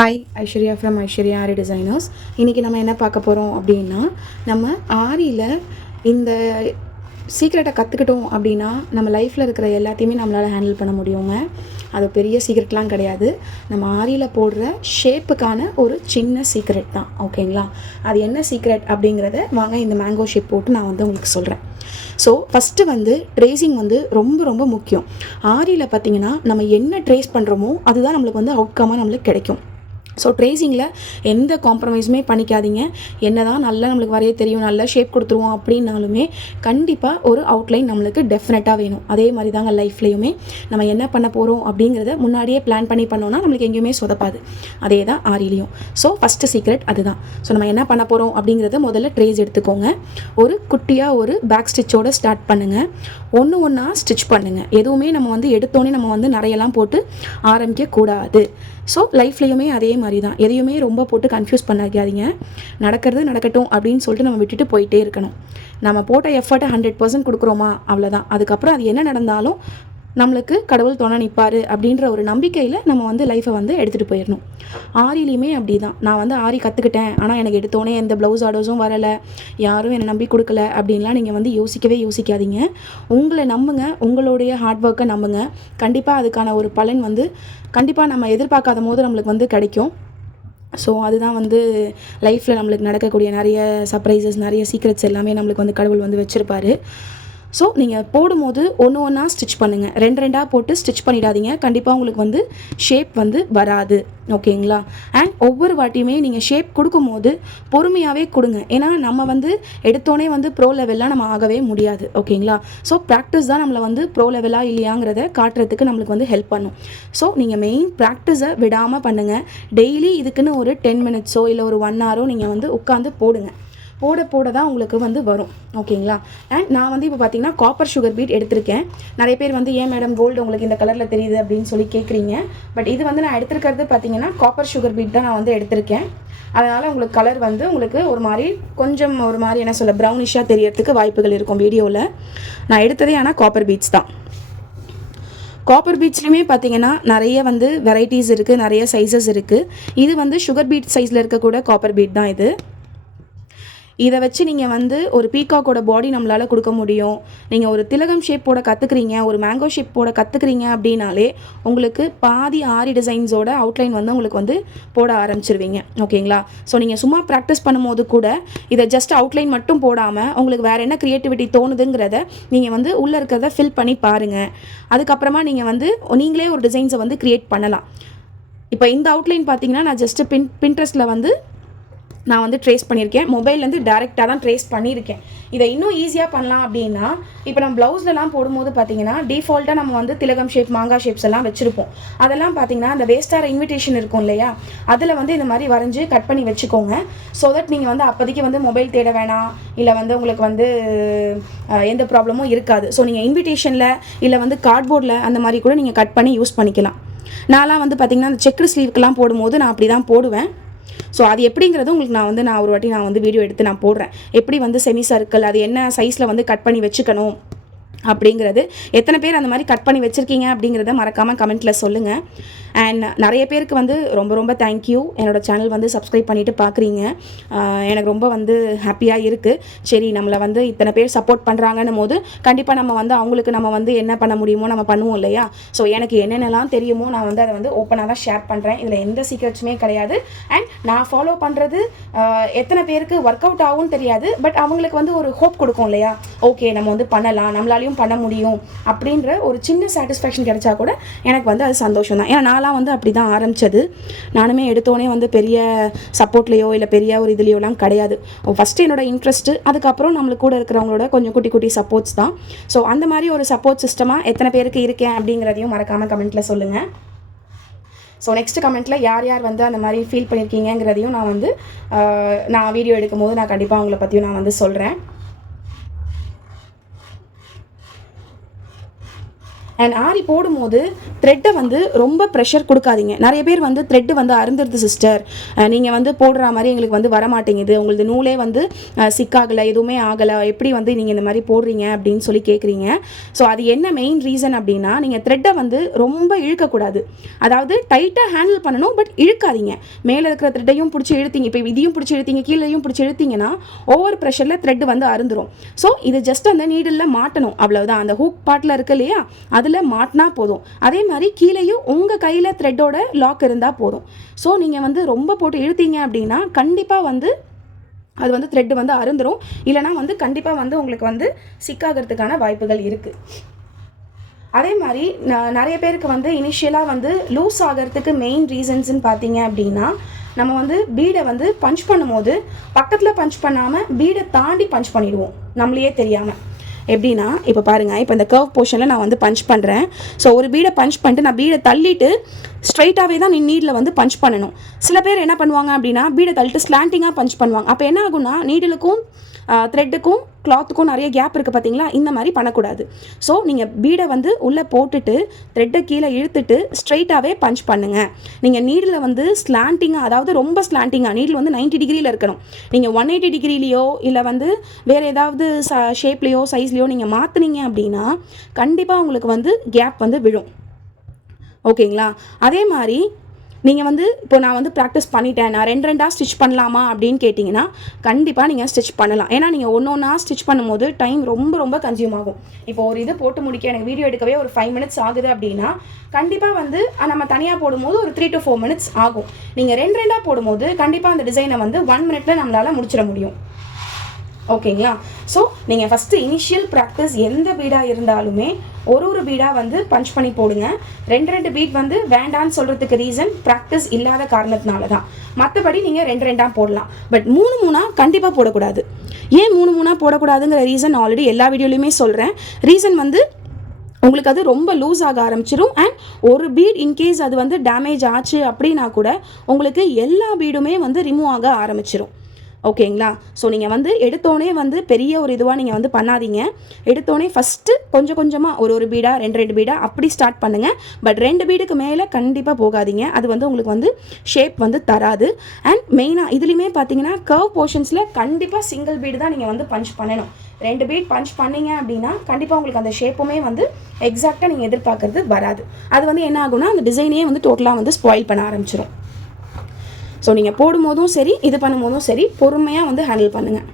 Hi Aishwarya from Aishwarya aari designers. இன்றைக்கி நம்ம என்ன பார்க்க போகிறோம் அப்படின்னா, நம்ம ஆரியில் இந்த சீக்ரெட்டை கற்றுக்கிட்டோம் அப்படின்னா நம்ம லைஃப்பில் இருக்கிற எல்லாத்தையுமே நம்மளால் ஹேண்டில் பண்ண முடியுங்க. அது பெரிய சீக்ரெட்லாம் கிடையாது. நம்ம ஆரியில் போடுற ஷேப்புக்கான ஒரு சின்ன சீக்ரெட் தான். ஓகேங்களா? அது என்ன சீக்ரெட் அப்படிங்கிறத வாங்க இந்த மேங்கோ ஷேப் போட்டு நான் உங்களுக்கு சொல்கிறேன். ஸோ ஃபஸ்ட்டு ட்ரேசிங் ரொம்ப ரொம்ப முக்கியம். ஆரியில் பார்த்திங்கன்னா நம்ம என்ன ட்ரேஸ் பண்ணுறோமோ அதுதான் நம்மளுக்கு அவுட்கமாக நம்மளுக்கு கிடைக்கும். ஸோ ட்ரேசிங்கில் எந்த காம்ப்ரமைஸுமே பண்ணிக்காதீங்க. என்ன தான் நல்லா நம்மளுக்கு வரைய தெரியும், நல்லா ஷேப் கொடுத்துருவோம் அப்படின்னாலுமே கண்டிப்பாக ஒரு அவுட்லைன் நம்மளுக்கு டெஃபினட்டாக வேணும். அதே மாதிரி தாங்க லைஃப்லேயுமே நம்ம என்ன பண்ண போகிறோம் அப்படிங்கிறத முன்னாடியே பிளான் பண்ணோன்னா நம்மளுக்கு எங்கேயுமே சொதப்பாது. அதே தான் ஆரிலையும். ஸோ ஃபஸ்ட்டு சீக்ரெட் அதுதான். ஸோ நம்ம என்ன பண்ண போகிறோம் அப்படிங்கிறத முதல்ல ட்ரேஸ் எடுத்துக்கோங்க. ஒரு குட்டியாக ஒரு பேக் ஸ்டிச்சோடு ஸ்டார்ட் பண்ணுங்கள். ஒன்று ஒன்றா ஸ்டிச் பண்ணுங்கள். எதுவுமே நம்ம எடுத்தோன்னே நம்ம நிறையெல்லாம் போட்டு ஆரம்பிக்கக்கூடாது. ஸோ லைஃப்லேயுமே அதே மாதிரி தான். எதையுமே ரொம்ப போட்டு கன்ஃபியூஸ் பண்ணாதீங்க. நடக்கிறது நடக்கட்டும் அப்படின்னு சொல்லிட்டு நம்ம விட்டுட்டு போயிட்டே இருக்கணும். நம்ம போட்ட எஃபர்ட்டை 100% கொடுக்குறோமா, அவ்வளோதான். அதுக்கப்புறம் அது என்ன நடந்தாலும் நம்மளுக்கு கடவுள் துணை நிற்பார் அப்படின்ற ஒரு நம்பிக்கையில் நம்ம லைஃப்பை எடுத்துகிட்டு போயிடணும். ஆரிலையுமே அப்படி தான். நான் ஆரி கற்றுக்கிட்டேன், ஆனால் எனக்கு எடுத்தோன்னே எந்த ப்ளவுஸ் ஆர்டர்ஸும் வரலை, யாரும் என்னை நம்பி கொடுக்கல அப்படின்லாம் நீங்கள் யோசிக்காதீங்க. உங்களை நம்புங்க, உங்களுடைய ஹார்ட் ஒர்க்கை நம்புங்க. கண்டிப்பாக அதுக்கான ஒரு பலன் கண்டிப்பாக நம்ம எதிர்பார்க்காத போது நம்மளுக்கு கிடைக்கும். ஸோ அதுதான் லைஃப்பில் நம்மளுக்கு நடக்கக்கூடிய நிறைய சர்ப்ரைசஸ், நிறைய சீக்ரெட்ஸ் எல்லாமே நம்மளுக்கு கடவுள் வச்சுருப்பார். ஸோ நீங்கள் போடும்போது ஒன்று ஒன்றா ஸ்டிச் பண்ணுங்கள். ரெண்டாக போட்டு ஸ்டிச் பண்ணிடாதீங்க. கண்டிப்பாக உங்களுக்கு ஷேப் வராது. ஓகேங்களா? அண்ட் ஒவ்வொரு வாட்டியுமே நீங்கள் ஷேப் கொடுக்கும்போது பொறுமையாகவே கொடுங்க. ஏன்னா நம்ம எடுத்தோடனே ப்ரோ லெவல்லாம் நம்ம ஆகவே முடியாது. ஓகேங்களா? ஸோ ப்ராக்டிஸ் தான் நம்மளை ப்ரோ லெவலாக இல்லையாங்கிறத காட்டுறதுக்கு நம்மளுக்கு ஹெல்ப் பண்ணும். ஸோ நீங்கள் மெயின் ப்ராக்டிஸை விடாமல் பண்ணுங்கள். டெய்லி இதுக்குன்னு ஒரு 10 மினிட்ஸோ இல்லை ஒரு 1 ஹவரோ நீங்கள் உட்காந்து போடுங்க. போட தான் உங்களுக்கு வரும். ஓகேங்களா? அண்ட் நான் இப்போ பார்த்தீங்கன்னா காப்பர் சுகர் பீட் எடுத்திருக்கேன். நிறைய பேர் ஏன் மேடம் கோல்டு உங்களுக்கு இந்த கலரில் தெரியுது அப்படின்னு சொல்லி கேட்குறீங்க. பட் இது நான் எடுத்துருக்கிறது பார்த்தீங்கன்னா காப்பர் சுகர் பீட் தான் நான் எடுத்திருக்கேன். அதனால் உங்களுக்கு கலர் உங்களுக்கு ஒரு மாதிரி கொஞ்சம் ஒரு மாதிரி என்ன சொல்ல ப்ரௌனிஷாக தெரியறதுக்கு வாய்ப்புகள் இருக்கும் வீடியோவில். நான் எடுத்ததே ஆனால் காப்பர் பீட்ஸ் தான். காப்பர் பீட்ஸ்லையுமே பார்த்தீங்கன்னா நிறைய வெரைட்டிஸ் இருக்குது, நிறைய சைஸஸ் இருக்குது. இது சுகர் பீட் சைஸில் இருக்கக்கூட காப்பர் பீட் தான் இது. இதை வச்சு நீங்கள் ஒரு பீகாக்கோட பாடி நம்மளால் கொடுக்க முடியும். நீங்கள் ஒரு திலகம் ஷேப் போட கற்றுக்குறீங்க, ஒரு மேங்கோ ஷேப் போட கற்றுக்குறீங்க அப்படின்னாலே உங்களுக்கு பாதி ஆரி டிசைன்ஸோட அவுட்லைன் உங்களுக்கு போட ஆரம்பிச்சிருவீங்க. ஓகேங்களா? ஸோ நீங்கள் சும்மா ப்ராக்டிஸ் பண்ணும்போது கூட இதை ஜஸ்ட் அவுட்லைன் மட்டும் போடாமல் உங்களுக்கு வேறு என்ன க்ரியேட்டிவிட்டி தோணுதுங்கிறத நீங்கள் உள்ளே இருக்கிறத ஃபில் பண்ணி பாருங்கள். அதுக்கப்புறமா நீங்கள் நீங்களே ஒரு டிசைன்ஸை க்ரியேட் பண்ணலாம். இப்போ இந்த அவுட்லைன் பார்த்தீங்கன்னா நான் ஜஸ்ட்டு பின்ட்ரெஸ்ட்டில் நான் ட்ரேஸ் பண்ணியிருக்கேன். மொபைல்லேருந்து டேரெக்டாக தான் ட்ரேஸ் பண்ணியிருக்கேன். இதை இன்னும் ஈஸியாக பண்ணலாம் அப்படின்னா, இப்போ நம்ம ப்ளவுஸ்லலாம் போடும்போது பார்த்தீங்கன்னா டிஃபால்ட்டாக நம்ம திலகம் ஷேப், மாங்காய் ஷேப்ஸ் எல்லாம் வச்சுருப்போம். அதெல்லாம் பார்த்தீங்கன்னா அந்த வேஸ்டார இன்விடேஷன் இருக்கும் இல்லையா, அதில் இந்த மாதிரி வரைஞ்சி கட் பண்ணி வச்சுக்கோங்க. ஸோ தட் நீங்கள் அப்போதைக்கு மொபைல் தேட வேணாம், இல்லை உங்களுக்கு எந்த ப்ராப்ளமும் இருக்காது. ஸோ நீங்கள் இன்விடேஷனில் இல்லை கார்ட்போர்டில் அந்த மாதிரி கூட நீங்கள் கட் பண்ணி யூஸ் பண்ணிக்கலாம். நான்லாம் பார்த்தீங்கன்னா அந்த செக்குடு ஸ்லீவ்க்கெலாம் போடும்போது நான் அப்படி தான் போடுவேன். ஸோ அது எப்படிங்கிறது உங்களுக்கு நான் ஒரு வாட்டி வீடியோ எடுத்து நான் போடுறேன். எப்படி செமி சர்க்கிள் அது என்ன சைஸில் கட் பண்ணி வச்சுக்கணும் அப்படிங்கிறது. எத்தனை பேர் அந்த மாதிரி கட் பண்ணி வச்சுருக்கீங்க அப்படிங்கிறத மறக்காமல் கமெண்ட்டில் சொல்லுங்கள். அண்ட் நிறைய பேருக்கு ரொம்ப ரொம்ப தேங்க்யூ. என்னோடய சேனல் சப்ஸ்கிரைப் பண்ணிவிட்டு பார்க்குறீங்க. எனக்கு ரொம்ப ஹாப்பியாக இருக்குது. சரி, நம்மளை இத்தனை பேர் சப்போர்ட் பண்ணுறாங்கன்னும் போது கண்டிப்பாக நம்ம அவங்களுக்கு நம்ம என்ன பண்ண முடியுமோ நம்ம பண்ணுவோம் இல்லையா? ஸோ எனக்கு என்னென்னலாம் தெரியுமோ நான் அதை ஓப்பனாக தான் ஷேர் பண்ணுறேன். இதில் எந்த சீக்ரெட்ஸுமே கிடையாது. அண்ட் நான் ஃபாலோ பண்ணுறது எத்தனை பேருக்கு ஒர்க் அவுட் ஆகும்னு தெரியாது. பட் அவங்களுக்கு ஒரு ஹோப் கொடுக்கும் இல்லையா? ஓகே, நம்ம பண்ணலாம், நம்மளாலையும் பண்ண முடியும் அப்படின்ற ஒரு சின்ன சாட்டிஸ்ஃபேக்ஷன் கிடைச்சா கூட எனக்கு அது சந்தோஷம் தான். ஏன்னா நான்லாம் அப்படி தான் ஆரம்பித்தது. நானுமே எடுத்தோடனே பெரிய சப்போர்ட்லேயோ இல்லை பெரிய ஒரு இதுலேயோலாம் கிடையாது. ஃபஸ்ட்டு என்னோட இன்ட்ரெஸ்ட்டு, அதுக்கப்புறம் நம்மளுக்கு கூட இருக்கிறவங்களோட கொஞ்சம் குட்டி குட்டி சப்போர்ட்ஸ் தான். ஸோ அந்த மாதிரி ஒரு சப்போர்ட் சிஸ்டமாக எத்தனை பேருக்கு இருக்கேன் அப்படிங்கிறதையும் மறக்காமல் கமெண்ட்டில் சொல்லுங்கள். ஸோ நெக்ஸ்ட் கமெண்ட்டில் யார் யார் அந்த மாதிரி ஃபீல் பண்ணியிருக்கீங்கிறதையும் நான் வீடியோ எடுக்கும்போது நான் கண்டிப்பாக அவங்கள பற்றியும் நான் சொல்கிறேன். அண்ட் ஆரி போடும்போது த்ரெட்டை வந்து ரொம்ப ப்ரெஷர் கொடுக்காதீங்க. நிறைய பேர் வந்து த்ரெட்டு வந்து அருந்துருது சிஸ்டர், நீங்கள் வந்து போடுற மாதிரி எங்களுக்கு வந்து வரமாட்டேங்குது, உங்களது நூலே வந்து சிக்காகலை, எதுவுமே ஆகலை, எப்படி வந்து நீங்கள் இந்த மாதிரி போடுறீங்க அப்படின்னு சொல்லி கேட்குறீங்க. ஸோ அது என்ன மெயின் ரீசன் அப்படின்னா, நீங்கள் த்ரெட்டை வந்து ரொம்ப இழுக்கக்கூடாது. அதாவது டைட்டாக ஹேண்டில் பண்ணணும், பட் இழுக்காதீங்க. மேலே இருக்கிற த்ரெட்டையும் பிடிச்சி இழுத்தீங்க, இப்போ இதையும் பிடிச்சி இழுத்தீங்க, கீழேயும் பிடிச்சி இழுத்தீங்கன்னா ஓவர் ப்ரெஷரில் த்ரெட் வந்து அருந்துரும். ஸோ இது ஜஸ்ட் அந்த நீடிலில் மாட்டணும், அவ்வளவுதான். அந்த ஹூக் பார்ட்டில் இருக்கு இல்லையா, அதில் மாட்டினா போதும். அதே மாதிரி கீழேயும் உங்கள் கையில் த்ரெட்டோட லாக் இருந்தால் போதும். ஸோ நீங்கள் வந்து ரொம்ப போட்டு இழுத்தீங்க அப்படின்னா கண்டிப்பாக வந்து அது வந்து த்ரெட்டு வந்து அருந்துரும், இல்லைனா வந்து கண்டிப்பாக வந்து உங்களுக்கு வந்து சிக்காகிறதுக்கான வாய்ப்புகள் இருக்குது. அதே மாதிரி நிறைய பேருக்கு வந்து இனிஷியலாக வந்து லூஸ் ஆகிறதுக்கு மெயின் ரீசன்ஸ்ன்னு பார்த்தீங்க அப்படின்னா, நம்ம வந்து பீடை வந்து பஞ்ச் பண்ணும்போது பக்கத்தில் பஞ்ச் பண்ணாமல் பீடை தாண்டி பஞ்ச் பண்ணிடுவோம் நம்மளையே தெரியாமல். எப்படின்னா இப்போ பாருங்கள், இப்போ இந்த கர்வ் போர்ஷனில் நான் வந்து பஞ்ச் பண்ணுறேன். ஸோ ஒரு பீடை பஞ்ச் பண்ணிட்டு நான் பீடை தள்ளிட்டு ஸ்ட்ரைட்டாகவே தான் நீடில் வந்து பஞ்ச் பண்ணணும். சில பேர் என்ன பண்ணுவாங்க அப்படின்னா பீடை தள்ளிட்டு ஸ்லாண்டிங்காக பஞ்ச் பண்ணுவாங்க. அப்போ என்ன ஆகும்னா நீடிலுக்கும் த்ரெட்டுக்கும் கிளாத்துக்கும் நிறைய கேப் இருக்குது பார்த்தீங்களா, இந்த மாதிரி பண்ணக்கூடாது. ஸோ நீங்கள் பீடை வந்து உள்ளே போட்டுட்டு த்ரெட்டை கீழே இழுத்துட்டு ஸ்ட்ரைட்டாகவே பஞ்ச் பண்ணுங்கள். நீங்கள் நீடில் வந்து ஸ்லாண்டிங்காக, அதாவது ரொம்ப ஸ்லாண்டிங்காக, நீடில் வந்து 90 டிகிரியில் இருக்கணும். நீங்கள் 180 டிகிரிலையோ இல்லை வந்து வேறு ஏதாவது ஷேப்லேயோ சைஸ்லேயோ நீங்கள் மாற்றினீங்க அப்படின்னா கண்டிப்பாக உங்களுக்கு வந்து கேப் வந்து விழும். ஓகேங்களா? அதே மாதிரி நீங்கள் வந்து இப்போ நான் வந்து ப்ராக்டிஸ் பண்ணிட்டேன், நான் ரெண்டாக ஸ்டிச் பண்ணலாமா அப்படின்னு கேட்டிங்கன்னா கண்டிப்பாக நீங்கள் ஸ்டிச் பண்ணலாம். ஏன்னா நீங்கள் ஒன்றா ஸ்டிச் பண்ணும்போது டைம் ரொம்ப ரொம்ப கன்சியூம் ஆகும். இப்போ ஒரு இது போட்டு முடிக்க எனக்கு வீடியோ எடுக்கவே ஒரு 5 மினிட்ஸ் ஆகுது அப்படின்னா கண்டிப்பாக வந்து நம்ம தனியாக போடும்போது ஒரு 3 to 4 மினிட்ஸ் ஆகும். நீங்கள் ரெண்டாக போடும்போது கண்டிப்பாக அந்த டிசைனை வந்து 1 மினிட்ல நம்மளால் முடிச்சிட முடியும். ஓகேங்களா? ஸோ நீங்கள் ஃபஸ்ட்டு இனிஷியல் ப்ராக்டிஸ் எந்த பீடாக இருந்தாலுமே ஒரு பீடாக வந்து பஞ்ச் பண்ணி போடுங்க. 2 பீட் வந்து வேண்டான்னு சொல்கிறதுக்கு ரீசன் ப்ராக்டிஸ் இல்லாத காரணத்தினால தான். மற்றபடி நீங்கள் 2 போடலாம், பட் 3 கண்டிப்பாக போடக்கூடாது. ஏன் 3 போடக்கூடாதுங்கிற ரீசன் ஆல்ரெடி எல்லா வீடியோலையுமே சொல்கிறேன். ரீசன் வந்து உங்களுக்கு அது ரொம்ப லூஸ் ஆக ஆரம்பிச்சிடும். அண்ட் ஒரு பீட் இன்கேஸ் அது வந்து டேமேஜ் ஆச்சு அப்படின்னா கூட உங்களுக்கு எல்லா பீடுமே வந்து ரிமூவ் ஆக ஆரம்பிச்சிடும். ஓகேங்களா? ஸோ நீங்கள் வந்து எடுத்தோடனே வந்து பெரிய ஒரு இதுவாக நீங்கள் வந்து பண்ணாதீங்க. எடுத்தோடனே ஃபஸ்ட்டு கொஞ்சம் கொஞ்சமாக ஒரு பீடா 2 பீடா அப்படி ஸ்டார்ட் பண்ணுங்கள். பட் 2 பீடுக்கு மேலே கண்டிப்பாக போகாதீங்க, அது வந்து உங்களுக்கு வந்து ஷேப் வந்து தராது. அண்ட் மெயினாக இதுலேயுமே பார்த்தீங்கன்னா கர்வ் போர்ஷன்ஸில் கண்டிப்பாக சிங்கிள் பீடு தான் நீங்கள் வந்து பஞ்ச் பண்ணணும். 2 பீட் பஞ்ச் பண்ணிங்க அப்படின்னா கண்டிப்பாக உங்களுக்கு அந்த ஷேப்புமே வந்து எக்ஸாக்டாக நீங்கள் எதிர்பார்க்கறது வராது. அது வந்து என்ன ஆகும்னா அந்த டிசைனே வந்து டோட்டலாக வந்து ஸ்பாயில் பண்ண ஆரம்பிச்சிடும். ஸோ நீங்கள் போடும்போதும் சரி இது பண்ணும்போதும் சரி பொறுமையாக வந்து ஹேண்டில் பண்ணுங்கள்.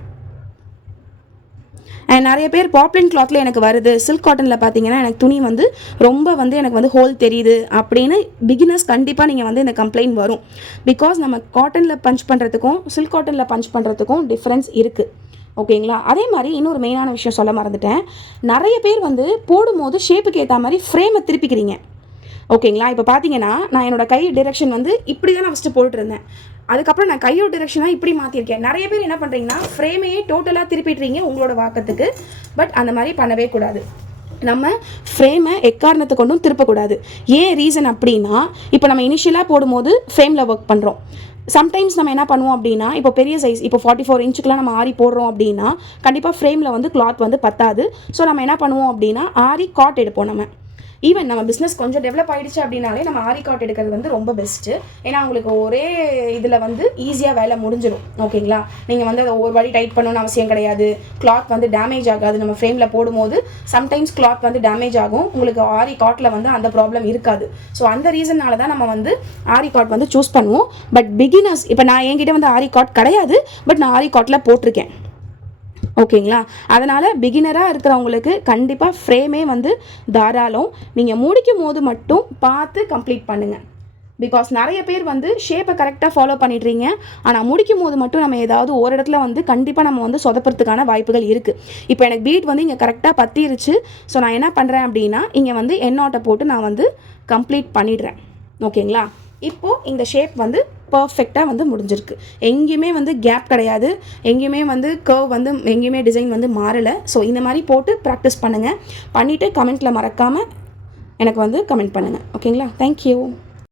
அண்ட் நிறைய பேர் பாப்லின் கிளாத்தில் எனக்கு வருது, சில்க் காட்டனில் பார்த்தீங்கன்னா எனக்கு துணி வந்து ரொம்ப வந்து எனக்கு வந்து ஹோல் தெரியுது அப்படின்னு பிகினர்ஸ் கண்டிப்பாக நீங்கள் வந்து இந்த கம்ப்ளைண்ட் வரும். பிகாஸ் நம்ம காட்டனில் பஞ்ச் பண்ணுறதுக்கும் சில்க் காட்டனில் பஞ்ச் பண்ணுறதுக்கும் டிஃப்ரென்ஸ் இருக்குது. ஓகேங்களா? அதே மாதிரி இன்னொரு மெயினான விஷயம் சொல்ல மறந்துட்டேன். நிறைய பேர் வந்து போடும்போது ஷேப்புக்கு ஏற்ற மாதிரி ஃப்ரேமை திருப்பிக்கிறீங்க. ஓகேங்களா? இப்போ பார்த்தீங்கன்னா நான் என்னோடய கை டிரெக்ஷன் வந்து இப்படி தான் நான் ஃபஸ்ட்டு போட்டுருந்தேன். அதுக்கப்புறம் நான் கையோட டிரெக்ஷனாக இப்படி மாற்றிருக்கேன். நிறைய பேர் என்ன பண்ணுறீங்கன்னா ஃப்ரேமையே டோட்டலாக திருப்பிடுறீங்க உங்களோட வாக்கத்துக்கு. பட் அந்த மாதிரி பண்ணவே கூடாது. நம்ம ஃப்ரேமை எக்காரணத்தை கொண்டும் திருப்பக்கூடாது. ஏன் ரீசன் அப்படின்னா, இப்போ நம்ம இனிஷியலாக போடும்போது ஃப்ரேமில் ஒர்க் பண்ணுறோம். சம்டைம்ஸ் நம்ம என்ன பண்ணுவோம் அப்படின்னா, இப்போ பெரிய சைஸ் இப்போ 44 இன்ச்சுக்கெலாம் நம்ம ஆரி போடுறோம் அப்படின்னா கண்டிப்பாக ஃப்ரேமில் வந்து கிளாத் வந்து பத்தாது. ஸோ நம்ம என்ன பண்ணுவோம் அப்படின்னா ஆரி காட் எடுப்போம். நம்ம ஈவன் நம்ம பிஸ்னஸ் கொஞ்சம் டெவலப் ஆகிடுச்சு அப்படின்னாலே நம்ம ஆரி காட் எடுக்கிறது வந்து ரொம்ப பெஸ்ட்டு. ஏன்னா உங்களுக்கு ஒரே இதில் வந்து ஈஸியாக வேலை முடிஞ்சிடும். ஓகேங்களா? நீங்கள் வந்து அதை ஒரு வழி டைட் பண்ணணும்னு அவசியம் கிடையாது. கிளாத் வந்து டேமேஜ் ஆகாது. நம்ம ஃப்ரேமில் போடும்போது சம்டைம்ஸ் கிளாத் வந்து டேமேஜ் ஆகும். உங்களுக்கு ஆரி காட்டில் வந்து அந்த ப்ராப்ளம் இருக்காது. ஸோ அந்த ரீசன்னால தான் நம்ம வந்து ஆரி காட் வந்து சூஸ் பண்ணுவோம். பட் பிகினர்ஸ், இப்போ நான் என்கிட்ட வந்து ஆரி காட் கிடையாது, பட் நான் ஆரி காட்டில் போட்டிருக்கேன். ஓகேங்களா? அதனால் பிகினராக இருக்கிறவங்களுக்கு கண்டிப்பாக ஃப்ரேமே வந்து தாராளம். நீங்கள் முடிக்கும் போது மட்டும் பார்த்து கம்ப்ளீட் பண்ணுங்கள். பிகாஸ் நிறைய பேர் வந்து ஷேப்பை கரெக்டாக ஃபாலோ பண்ணிடுறீங்க, ஆனால் முடிக்கும் போது மட்டும் நம்ம ஏதாவது ஒரு இடத்துல வந்து கண்டிப்பாக நம்ம வந்து சொதப்புறதுக்கான வாய்ப்புகள் இருக்குது. இப்போ எனக்கு பீட் வந்து இங்கே கரெக்டாக பற்றிருச்சு. ஸோ நான் என்ன பண்ணுறேன் அப்படின்னா இங்கே வந்து எண்ணாட்டை போட்டு நான் வந்து கம்ப்ளீட் பண்ணிடுறேன். ஓகேங்களா? இப்போது இந்த ஷேப் வந்து பர்ஃபெக்டாக வந்து முடிஞ்சிருக்கு. எங்கேயுமே வந்து கேப் கிடையாது, எங்கேயுமே வந்து கர்வ் வந்து எங்கேயுமே டிசைன் வந்து மாறலை. ஸோ இந்த மாதிரி போட்டு ப்ராக்டிஸ் பண்ணுங்கள். பண்ணிவிட்டு கமெண்ட்டில் மறக்காமல் எனக்கு வந்து கமெண்ட் பண்ணுங்கள். ஓகேங்களா? தேங்க்யூ.